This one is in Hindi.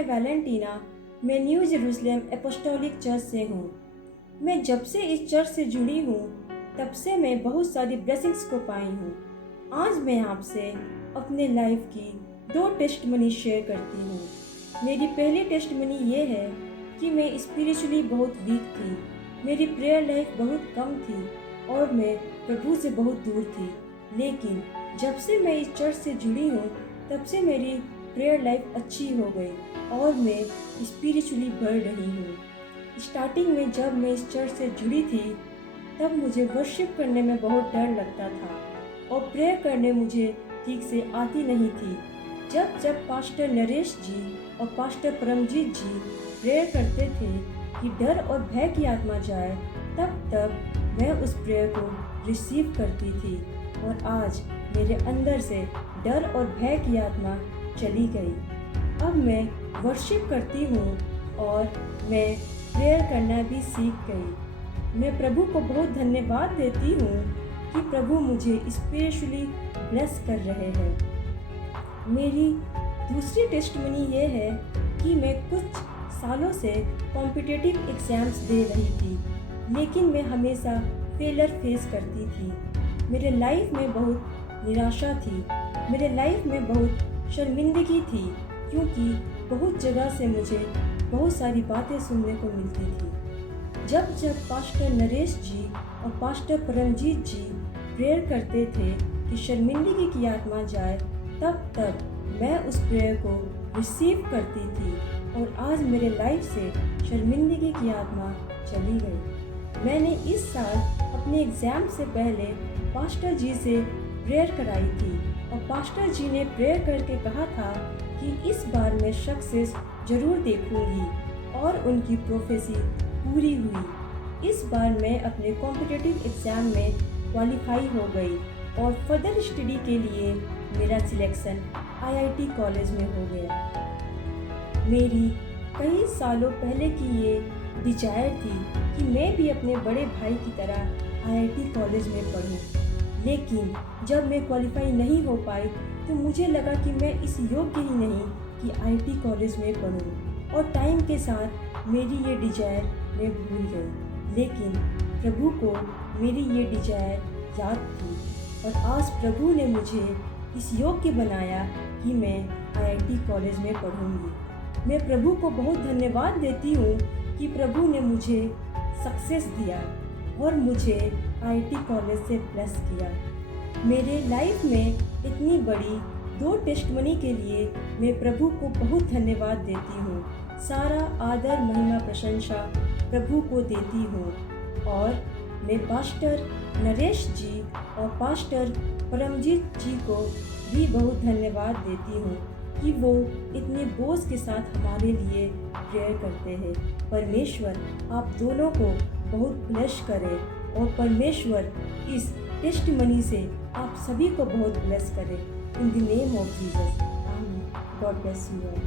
मैं वैलेंटीना। मैं न्यू जेरूसलम एपोस्टोलिक चर्च से हूँ। मैं जब से इस चर्च से जुड़ी हूँ तब से मैं बहुत सारी ब्लेसिंग्स को पाई हूँ। आज मैं आपसे अपने लाइफ की 2 टेस्टमनी शेयर करती हूँ। मेरी पहली टेस्टमनी ये है कि मैं स्पिरिचुअली बहुत वीक थी। मेरी प्रेयर लाइफ बहुत कम थी और मैं प्रभु से बहुत दूर थी। लेकिन जब से मैं इस चर्च से जुड़ी हूँ तब से मेरी प्रेयर लाइफ अच्छी हो गई और मैं स्पिरिचुअली बढ़ रही हूँ। स्टार्टिंग में जब मैं इस चर्च से जुड़ी थी तब मुझे वर्शिप करने में बहुत डर लगता था और प्रेयर करने मुझे ठीक से आती नहीं थी। जब जब पास्टर नरेश जी और पास्टर परमजीत जी प्रेयर करते थे कि डर और भय की आत्मा जाए, तब मैं उस प्रेयर को रिसीव करती थी और आज मेरे अंदर से डर और भय की आत्मा चली गई। अब मैं वर्शिप करती हूँ और मैं प्रेयर करना भी सीख गई। मैं प्रभु को बहुत धन्यवाद देती हूँ कि प्रभु मुझे स्पिरिचुअली ब्लेस कर रहे हैं। मेरी दूसरी टेस्टमनी ये है कि मैं कुछ सालों से कॉम्पिटिटिव एग्ज़ाम्स दे रही थी, लेकिन मैं हमेशा फेलियर फेस करती थी। मेरे लाइफ में बहुत निराशा थी। मेरे लाइफ में बहुत शर्मिंदगी थी क्योंकि बहुत जगह से मुझे बहुत सारी बातें सुनने को मिलती थी। जब जब पास्टर नरेश जी और पास्टर परमजीत जी प्रेयर करते थे कि शर्मिंदगी की आत्मा जाए, तब मैं उस प्रेयर को रिसीव करती थी और आज मेरे लाइफ से शर्मिंदगी की आत्मा चली गई। मैंने इस साल अपने एग्ज़ाम से पहले पास्टर जी से प्रेयर कराई थी और पास्टर जी ने प्रेयर करके कहा था कि इस बार मैं सक्सेस जरूर देखूंगी और उनकी प्रोफेसी पूरी हुई। इस बार मैं अपने कॉम्पिटिटिव एग्ज़ाम में क्वालिफाई हो गई और फर्दर स्टडी के लिए मेरा सिलेक्शन आईआईटी कॉलेज में हो गया। मेरी कई सालों पहले की ये डिजायर थी कि मैं भी अपने बड़े भाई की तरह आईआईटी कॉलेज में पढूं, लेकिन जब मैं क्वालिफाई नहीं हो पाई तो मुझे लगा कि मैं इस योग्य ही नहीं कि आईआईटी कॉलेज में पढूं और टाइम के साथ मेरी ये डिजायर मैं भूल गई। लेकिन प्रभु को मेरी ये डिजायर याद थी और आज प्रभु ने मुझे इस योग्य बनाया कि मैं आईआईटी कॉलेज में पढ़ूंगी। मैं प्रभु को बहुत धन्यवाद देती हूँ कि प्रभु ने मुझे सक्सेस दिया और मुझे आईआईटी कॉलेज से ब्लेस किया। मेरे लाइफ में इतनी बड़ी 2 टेस्टमनी के लिए मैं प्रभु को बहुत धन्यवाद देती हूँ। सारा आदर महिमा प्रशंसा प्रभु को देती हूँ और मैं पास्टर नरेश जी और पास्टर परमजीत जी को भी बहुत धन्यवाद देती हूँ कि वो इतने बोझ के साथ हमारे लिए प्रेयर करते हैं। परमेश्वर आप दोनों को बहुत ब्लेस करे और परमेश्वर इस टेस्टमनी से आप सभी को बहुत ब्लेस करे। In the name of Jesus, आमीन। God bless you all.